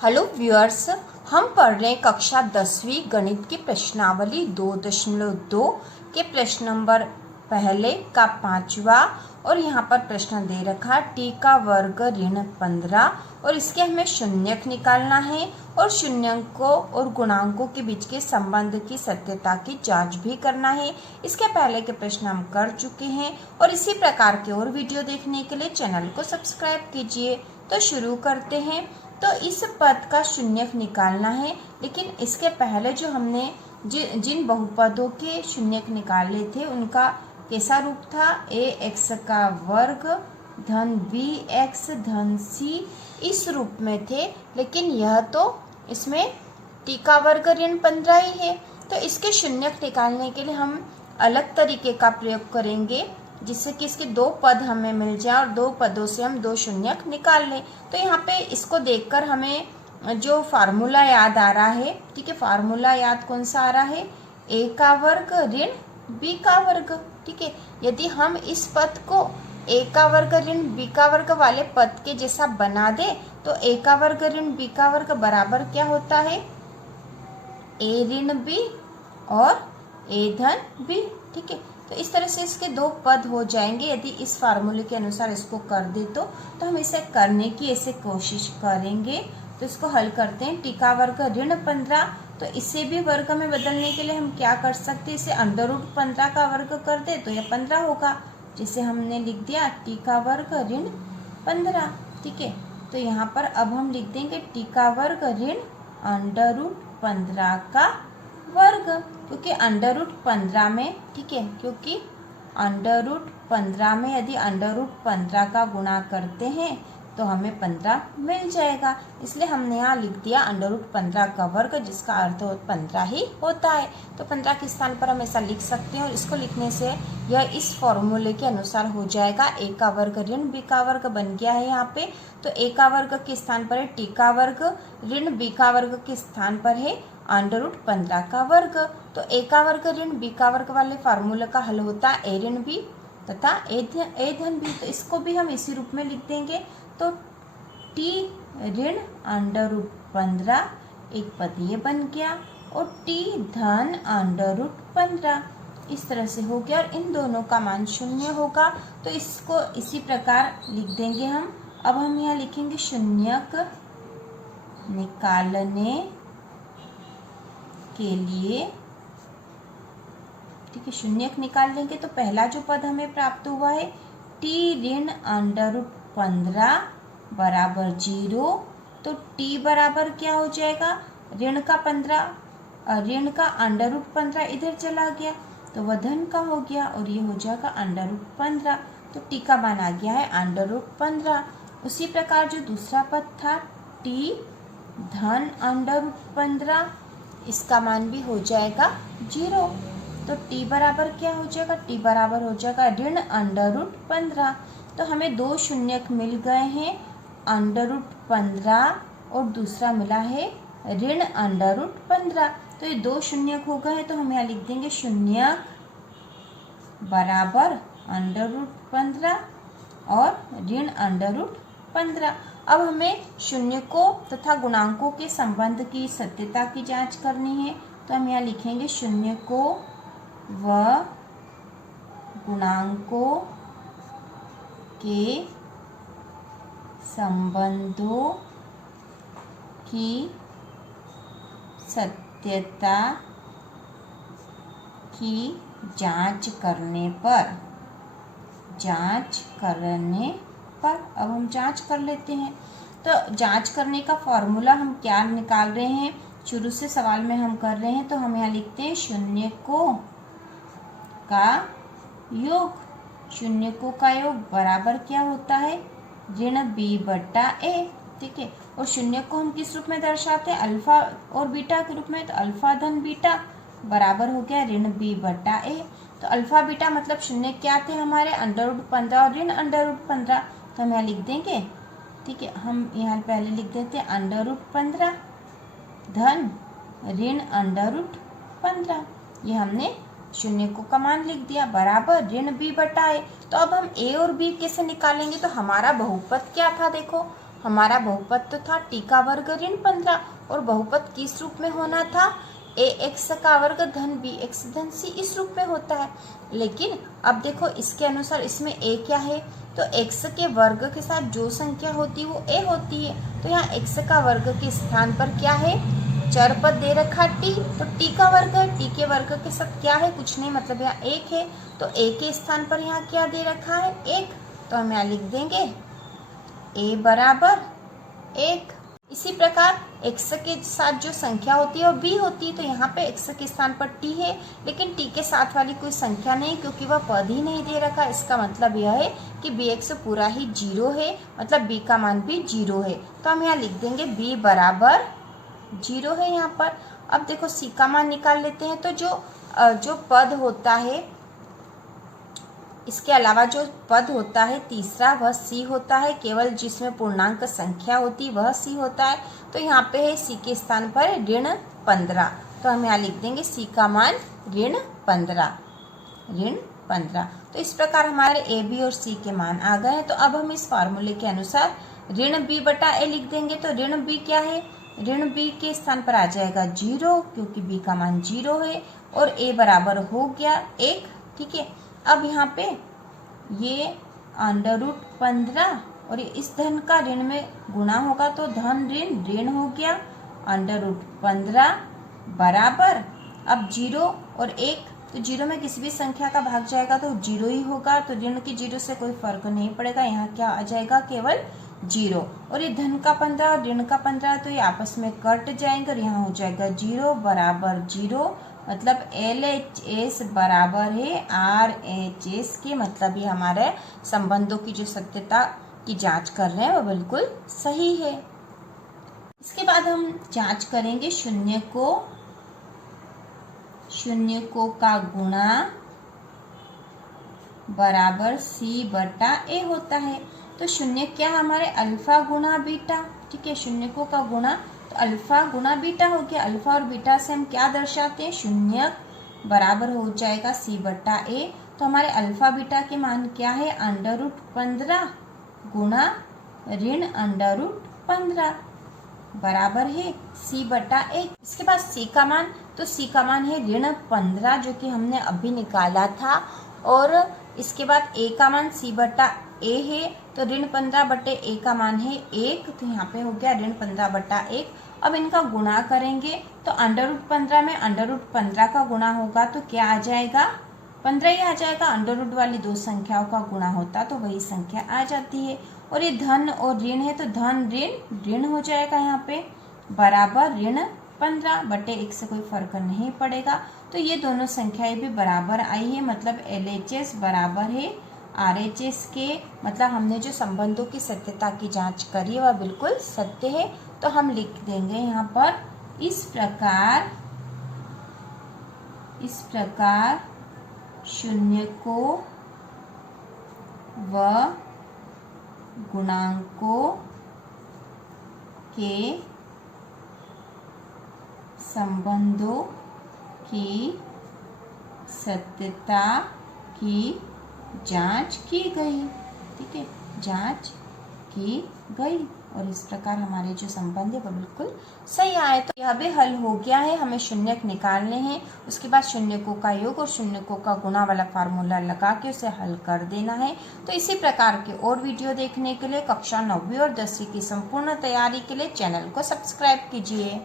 Hello viewers, हम पढ़ रहे हैं कक्षा 10वीं गणित की प्रश्नावली 2.2 के प्रश्न नंबर पहले का 5वां। और यहाँ पर प्रश्न दे रखा टी का वर्ग ऋण 15 और इसके हमें शून्यक निकालना है और शून्यकों और गुणांकों के बीच के संबंध की सत्यता की जांच भी करना है। इसके पहले के प्रश्न हम कर चुके हैं और इसी प्रकार के और वीडियो देखने के लिए चैनल को सब्सक्राइब कीजिए। तो शुरू करते हैं। तो इस पद का शून्यक निकालना है, लेकिन इसके पहले जो हमने जिन बहुपदों के शून्यक निकाले थे उनका कैसा रूप था, ए एक्स का वर्ग धन बी एक्स धन सी, इस रूप में थे। लेकिन यह तो इसमें टी का वर्ग ऋण 15 ही है, तो इसके शून्यक निकालने के लिए हम अलग तरीके का प्रयोग करेंगे जिससे कि इसके दो पद हमें मिल जाए और दो पदों से हम दो शून्यक निकाल लें। तो यहाँ पे इसको देखकर हमें जो फार्मूला याद आ रहा है, ठीक है, फार्मूला याद कौन सा आ रहा है, ए का वर्ग ऋण बी का वर्ग। ठीक है, यदि हम इस पद को ए का वर्ग ऋण बी का वर्ग वाले पद के जैसा बना दे तो ए का वर्ग ऋण बी का वर्ग बराबर क्या होता है, ए ऋण बी और ए धन बी। ठीक है, तो इस तरह से इसके दो पद हो जाएंगे यदि इस फार्मूले के अनुसार इसको कर दे तो हम इसे करने की ऐसे कोशिश करेंगे। तो इसको हल करते हैं। टी का वर्ग ऋण 15, तो इसे भी वर्ग में बदलने के लिए हम क्या कर सकते हैं, इसे √15 का वर्ग कर दे तो यह 15 होगा, जिसे हमने लिख दिया टी का वर्ग ऋण 15। ठीक है, तो यहाँ पर अब हम लिख देंगे टी का वर्ग ऋण √15 का वर्ग, क्योंकि √15 में, ठीक है, क्योंकि √15 में यदि √15 का गुणा करते हैं तो हमें 15 मिल जाएगा, इसलिए हमने यहाँ लिख दिया √15 का वर्ग, जिसका अर्थ 15 ही होता है। तो 15 के स्थान पर हम ऐसा लिख सकते हैं और इसको लिखने से यह इस फॉर्मूले के अनुसार हो जाएगा। ए का वर्ग ऋण बी का वर्ग बन गया है यहाँ पे, तो ए का वर्ग के स्थान पर है टी का वर्ग, ऋण बी का वर्ग के स्थान पर है √15 का वर्ग। तो ए का वर्ग ऋण बी का वर्ग वाले फार्मूले का हल होता है ए ऋण बी तथा ए धन बी, तो इसको भी हम इसी रूप में लिख देंगे। तो टी ऋण √15 एक पद ये बन गया और टी धन √15 इस तरह से हो गया और इन दोनों का मान 0 होगा। तो इसको इसी प्रकार लिख देंगे हम। अब हम यहाँ लिखेंगे शून्यक निकालने के लिए, ठीक है, शून्यक निकाल लेंगे तो पहला जो पद हमें प्राप्त हुआ है टी ऋण √15 बराबर 0, तो टी बराबर क्या हो जाएगा, ऋण का 15, ऋण का √15 इधर चला गया तो वह धन का हो गया और ये हो जाएगा √15, तो टी का मान आ गया है √15। उसी प्रकार जो दूसरा पद था टी धन √15, इसका मान भी हो जाएगा 0, तो टी बराबर क्या हो जाएगा, टी बराबर हो जाएगा ऋण √15। तो हमें दो शून्यक मिल गए हैं, √15 और दूसरा मिला है ऋण √15। तो ये दो शून्यक हो गए हैं, तो हम यहाँ लिख देंगे शून्यक बराबर √15 और ऋण √15। अब हमें शून्यकों तथा गुणांकों के संबंध की सत्यता की जांच करनी है, तो हम यहाँ लिखेंगे शून्यकों व गुणांकों के संबंधों की सत्यता की जांच करने पर अब हम जांच कर लेते हैं। तो जांच करने का फॉर्मूला हम क्या निकाल रहे हैं, शुरू से सवाल में हम कर रहे हैं, तो हम यहाँ लिखते हैं शून्यकों का योग। शून्यकों का योग बराबर क्या होता है, ऋण बी बटा ए। ठीक है, और शून्य को हम किस रूप में दर्शाते हैं, अल्फा और बीटा के रूप में, तो अल्फा धन बीटा बराबर हो गया ऋण बी बटा ए। तो अल्फा बीटा मतलब शून्य क्या थे हमारे, √15 और ऋण √15, तो हम यहाँ लिख देंगे। ठीक है, हम यहाँ पहले लिख देते हैं √15 धन ऋण √15, ये हमने शून्य को का मान लिख दिया बराबर ऋण बी बटा ए। तो अब हम ए और बी कैसे निकालेंगे, तो हमारा बहुपद क्या था, देखो हमारा बहुपद तो था टी का वर्ग ऋण 15 और बहुपद किस रूप में होना था, ax का वर्ग धन bx धन c इस रूप में होता है। लेकिन अब देखो इसके अनुसार इसमें a क्या है, तो x के वर्ग के साथ जो संख्या होती है वो a होती है। तो यहाँ x का वर्ग के स्थान पर क्या है, चर पद दे रखा t, तो t का वर्ग है, t के वर्ग के साथ क्या है, कुछ नहीं, मतलब यहाँ 1 है। तो a के स्थान पर यहाँ क्या दे रखा है, 1, तो हम यहाँ लिख देंगे a बराबर 1। इसी प्रकार x के साथ जो संख्या होती है वो b होती है, तो यहाँ पे x के स्थान पर t है, लेकिन t के साथ वाली कोई संख्या नहीं क्योंकि वह पद ही नहीं दे रखा। इसका मतलब यह है कि bx पूरा ही 0 है, मतलब b का मान भी 0 है। तो हम यहाँ लिख देंगे b बराबर 0 है यहाँ पर। अब देखो c का मान निकाल लेते हैं, तो जो पद होता है, इसके अलावा जो पद होता है तीसरा वह c होता है, केवल जिसमें पूर्णांक संख्या होती वह c होता है। तो यहाँ पे है c के स्थान पर ऋण 15, तो हम यहाँ लिख देंगे c का मान ऋण 15। तो इस प्रकार हमारे a b और c के मान आ गए हैं। तो अब हम इस फार्मूले के अनुसार ऋण b बटा a लिख देंगे। तो ऋण b क्या है, ऋण b के स्थान पर आ जाएगा 0 क्योंकि b का मान 0 है, और a बराबर हो गया 1। ठीक है, अब यहाँ पे ये √15 और इस धन का ऋण में गुणा होगा तो धन ऋण ऋण हो गया, √15 बराबर अब 0 और 1, तो 0 में किसी भी संख्या का भाग जाएगा तो 0 ही होगा, तो ऋण की 0 से कोई फर्क नहीं पड़ेगा, यहाँ क्या आ जाएगा, केवल 0। और ये धन का 15 और ऋण का 15 तो ये आपस में कट जाएंगे और यहाँ हो जाएगा 0 बराबर 0, मतलब LHS बराबर है RHS के, मतलब ये हमारे संबंधों की जो सत्यता की जांच कर रहे हैं वो बिल्कुल सही है। इसके बाद हम जांच करेंगे शून्य को का गुणा बराबर c बटा a होता है। तो शून्य क्या हमारे अल्फा गुणा बीटा, ठीक है, शून्य को का गुणा तो अल्फा गुणा बीटा हो गया। अल्फा और बीटा से हम क्या दर्शाते हैं, शून्य बराबर हो जाएगा c बटा a। तो हमारे अल्फा बीटा के मान क्या है, √15 गुणा ऋण √15 बराबर है c बटा a। इसके बाद c का मान, तो c का मान है ऋण 15 जो कि हमने अभी निकाला था, और इसके बाद a का मान c बटा a है, तो ऋण 15 बटे a का मान है 1, तो यहाँ पे हो गया ऋण 15 बटा 1। अब इनका गुणा करेंगे तो √15 में √15 का गुणा होगा तो क्या आ जाएगा, 15 ही आ जाएगा। अंडर वाली दो संख्याओं का गुणा होता तो वही संख्या आ जाती है। और ये धन और ऋण है तो धन ऋण ऋण हो जाएगा यहाँ पे, बराबर ऋण 15 बटे 1 से कोई फर्क नहीं पड़ेगा। तो ये दोनों संख्याएं भी बराबर आई है, मतलब LHS बराबर है RHS के, मतलब हमने जो संबंधों की सत्यता की जांच करी है वह बिल्कुल सत्य है। तो हम लिख देंगे यहाँ पर इस प्रकार शून्य को व गुणांकों के संबंधों की सत्यता की जांच की गई, ठीक है, जांच की गई, और इस प्रकार हमारे जो संबंध है वो बिल्कुल सही आए। तो यह भी हल हो गया है। हमें शून्यक निकालने हैं, उसके बाद शून्यकों का योग और शून्यकों का गुणा वाला फार्मूला लगा के उसे हल कर देना है। तो इसी प्रकार के और वीडियो देखने के लिए कक्षा 9वीं और 10वीं की संपूर्ण तैयारी के लिए चैनल को सब्सक्राइब कीजिए।